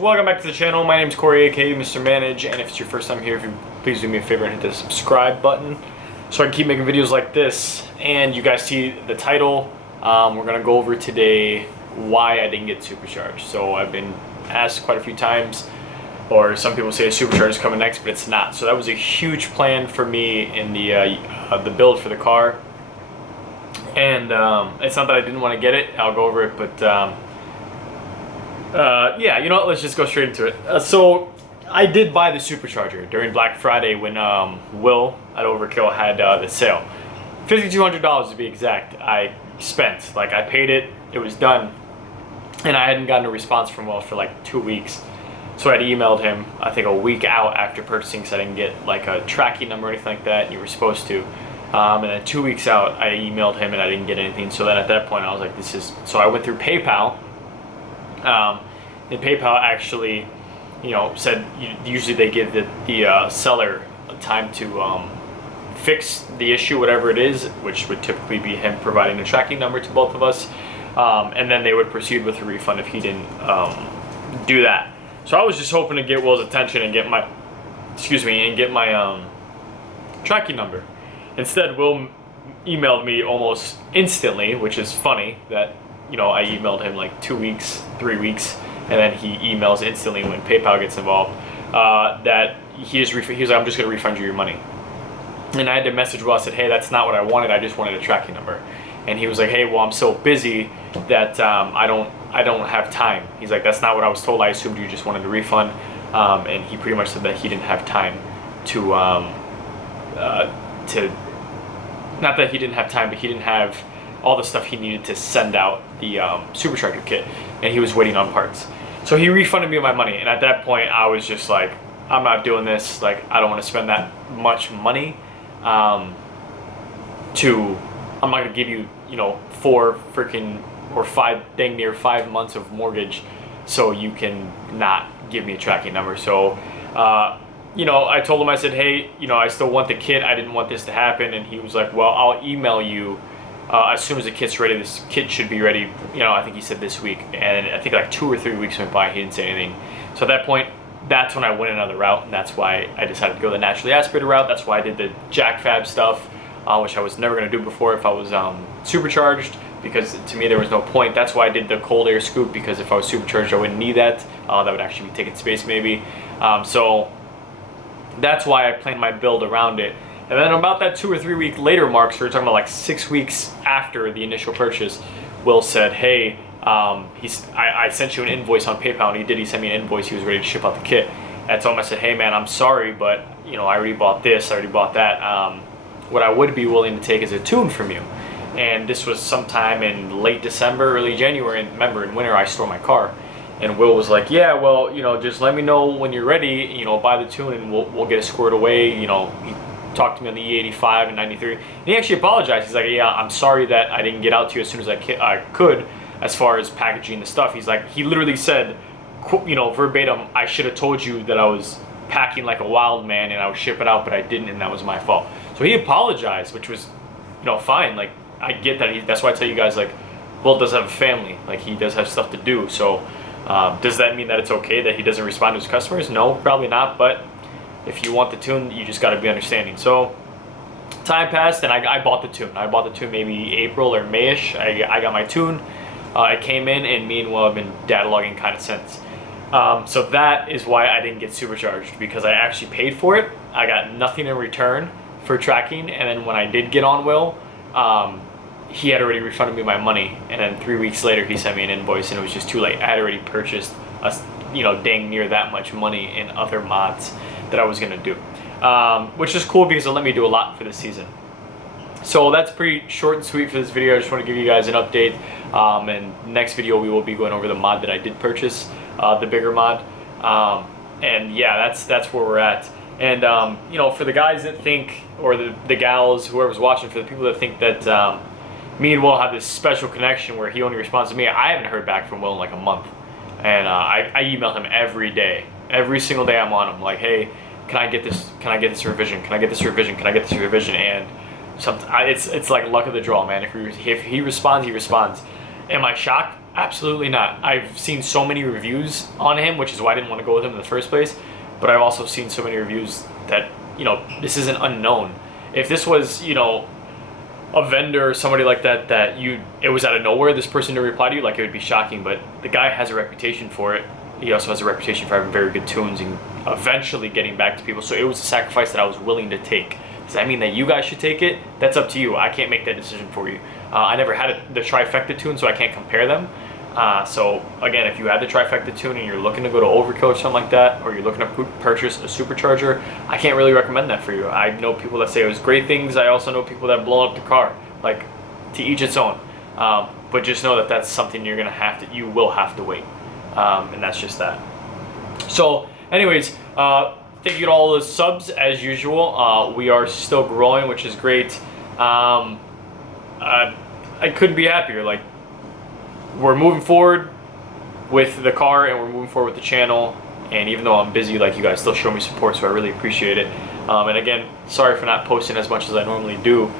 welcome back to the channel. My name is Corey, aka Mr. Manage, and if it's your first time here, if you please do me a favor and hit the subscribe button so I can keep making videos like this. And you guys see the title. We're gonna go over today why I didn't get Supercharged. So I've been asked quite a few times, or some people say a Supercharger is coming next, but it's not. So that was a huge plan for me in the build for the car. And it's not that I didn't want to get it. I'll go over it, but yeah, you know what, let's just go straight into it. So I did buy the Supercharger during Black Friday when Will at Overkill had the sale. $5,200 to be exact. I spent, like, I paid it, it was done, and I hadn't gotten a response from Will for like 2 weeks. So I had emailed him, I think a week out after purchasing, so I didn't get like a tracking number or anything like that, and you were supposed to. And then 2 weeks out, I emailed him and I didn't get anything. So then at that point, I was like, this is, so I went through PayPal. And PayPal actually, you know, said usually they give the seller time to fix the issue, whatever it is, which would typically be him providing a tracking number to both of us. And then they would proceed with a refund if he didn't do that. So I was just hoping to get Will's attention and get my, tracking number. Instead, Will emailed me almost instantly, which is funny that, you know, I emailed him like 2 weeks, 3 weeks, and then he emails instantly when PayPal gets involved, that he was like, I'm just gonna refund you your money. And I had to message Will, I said, hey, that's not what I wanted, I just wanted a tracking number. And he was like, hey, well, I'm so busy that I don't have time. He's like, that's not what I was told, I assumed you just wanted a refund. And he pretty much said that he didn't have time to not that he didn't have time, but he didn't have all the stuff he needed to send out the Supercharger kit, and he was waiting on parts. So he refunded me my money, and at that point I was just like, I'm not doing this. Like, I don't want to spend that much money I'm not gonna give you, you know, 5 dang near 5 months of mortgage so you can not give me a tracking number. So you know, I told him, I said, hey, you know, I still want the kit, I didn't want this to happen. And he was like, well, I'll email you as soon as the kit's ready. This kit should be ready, you know, I think he said this week. And I think like 2 or 3 weeks went by, he didn't say anything. So at that point, that's when I went another route, and that's why I decided to go the naturally aspirated route. That's why I did the jack fab stuff, which I was never gonna do before if I was supercharged, because to me there was no point. That's why I did the cold air scoop, because if I was supercharged I wouldn't need that. That would actually be taking space maybe. So that's why I planned my build around it. And then about that 2 or 3 week later mark, so we're talking about like 6 weeks after the initial purchase, Will said, hey, I sent you an invoice on PayPal, and he sent me an invoice, he was ready to ship out the kit. And I told him, I said, hey man, I'm sorry, but you know, I already bought this, I already bought that. What I would be willing to take is a tune from you. And this was sometime in late December, early January, and remember, in winter I store my car. And Will was like, yeah, well, you know, just let me know when you're ready, you know, buy the tune and we'll get it squared away. You know, he talked to me on the E85 and 93. And he actually apologized. He's like, yeah, I'm sorry that I didn't get out to you as soon as I could as far as packaging the stuff. He's like, he literally said, you know, verbatim, I should have told you that I was packing like a wild man and I would ship it out, but I didn't, and that was my fault. So he apologized, which was, you know, fine. Like, I get that. That's why I tell you guys, like, Will does have a family. Like, he does have stuff to do. So does that mean that it's okay that he doesn't respond to his customers? No, probably not. But if you want the tune, you just got to be understanding. So time passed, and I bought the tune. I bought the tune maybe April or May-ish. I got my tune. It came in, and me and Will have been data logging kind of since. So that is why I didn't get Supercharged, because I actually paid for it. I got nothing in return for tracking, and then when I did get on Will, he had already refunded me my money, and then 3 weeks later he sent me an invoice, and it was just too late. I had already purchased you know, dang near that much money in other mods that I was gonna do, which is cool because it let me do a lot for this season. So that's pretty short and sweet for this video. I just want to give you guys an update, and next video we will be going over the mod that I did purchase, the bigger mod, and yeah, that's where we're at. And you know, for the guys that think, or the gals, whoever's watching, for the people that think that me and Will have this special connection where he only responds to me, I haven't heard back from Will in like a month, and I email him every day, every single day I'm on him, like, hey, can I get this revision, can I get this revision, can I get this revision? And it's like luck of the draw, man. If he responds, he responds. Am I shocked? Absolutely not. I've seen so many reviews on him, which is why I didn't want to go with him in the first place. But I've also seen so many reviews that, you know, this is an unknown. If this was, you know, a vendor or somebody like that, it was out of nowhere, this person to reply to you, like, it would be shocking. But the guy has a reputation for it. He also has a reputation for having very good tunes and eventually getting back to people. So it was a sacrifice that I was willing to take. Does that mean that you guys should take it? That's up to you. I can't make that decision for you. I never had the trifecta tune, so I can't compare them. So again, if you have the trifecta tune and you're looking to go to Overkill or something like that, or you're looking to purchase a Supercharger, I can't really recommend that for you. I know people that say it was great things. I also know people that blow up the car. Like, to each its own. But just know that that's something you will have to wait. And that's just that. So anyways, thank you to all the subs as usual. We are still growing, which is great. I couldn't be happier. Like, we're moving forward with the car and we're moving forward with the channel. And even though I'm busy, like, you guys still show me support, so I really appreciate it. And again, sorry for not posting as much as I normally do.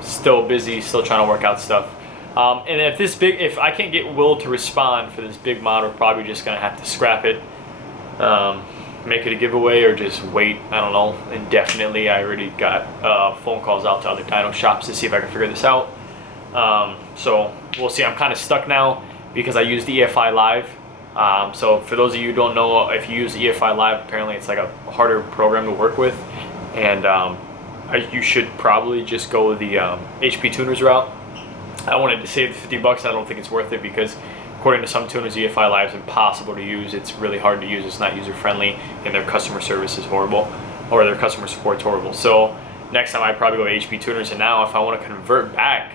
Still busy, still trying to work out stuff. And if I can't get Will to respond for this big mod, we're probably just gonna have to scrap it, make it a giveaway, or just wait, I don't know, indefinitely. I already got phone calls out to other dyno shops to see if I can figure this out. So we'll see. I'm kind of stuck now because I use the EFI Live. So for those of you who don't know, if you use EFI Live, apparently it's like a harder program to work with, and you should probably just go the HP tuners route. I wanted to save the 50 bucks. I don't think it's worth it because according to some tuners, EFI Live is impossible to use. It's really hard to use. It's not user friendly, and their customer service is horrible, or their customer support's horrible. So next time I'd probably go HP tuners. And now if I want to convert back,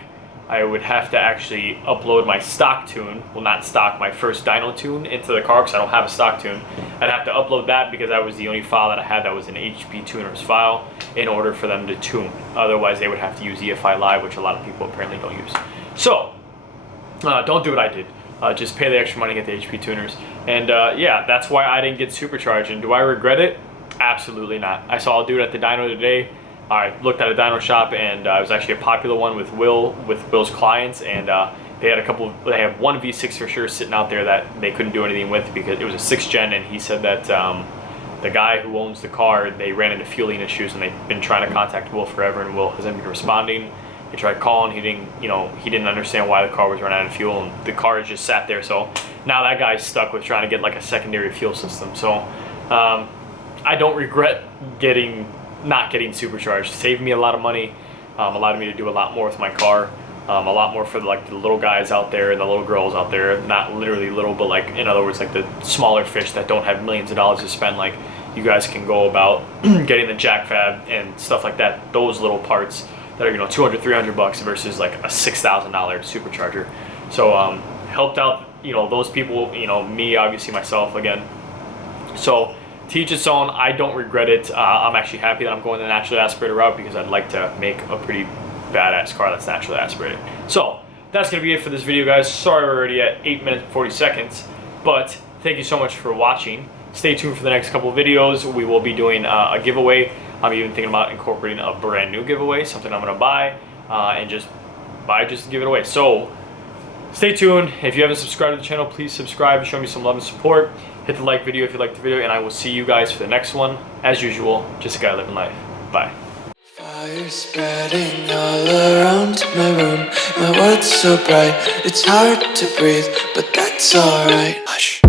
I would have to actually upload my stock tune, well, not stock, my first dyno tune into the car because I don't have a stock tune. I'd have to upload that because that was the only file that I had that was an HP tuners file in order for them to tune. Otherwise, they would have to use EFI Live, which a lot of people apparently don't use. So, don't do what I did. Just pay the extra money, get the HP tuners. And yeah, that's why I didn't get Supercharged. And do I regret it? Absolutely not. I saw a dude at the dyno today. I looked at a dyno shop, and it was actually a popular one with Will's clients, and they have one V6 for sure sitting out there that they couldn't do anything with because it was a 6th gen, and he said that the guy who owns the car, they ran into fueling issues, and they've been trying to contact Will forever, and Will hasn't been responding. He tried calling, he didn't understand why the car was running out of fuel, and the car just sat there. So now that guy's stuck with trying to get like a secondary fuel system. So I don't regret not getting Supercharged. It saved me a lot of money, allowed me to do a lot more with my car, a lot more for like the little guys out there and the little girls out there. Not literally little, but like, in other words, like the smaller fish that don't have millions of dollars to spend. Like, you guys can go about getting the jack fab and stuff like that, those little parts that are, $200, $300 versus like a $6,000 Supercharger. So helped out, those people, me, obviously myself again. So to each its own. I don't regret it. I'm actually happy that I'm going the naturally aspirated route because I'd like to make a pretty badass car that's naturally aspirated. So that's going to be it for this video, guys. Sorry we're already at 8 minutes and 40 seconds, but thank you so much for watching. Stay tuned for the next couple of videos. We will be doing a giveaway. I'm even thinking about incorporating a brand new giveaway, something I'm going to buy and just give it away. So stay tuned. If you haven't subscribed to the channel, please subscribe. Show me some love and support. Hit the like video if you liked the video, and I will see you guys for the next one. As usual, just a guy living life. Bye. Fire spreading all around my room. My world's so bright, it's hard to breathe, but that's alright. Hush.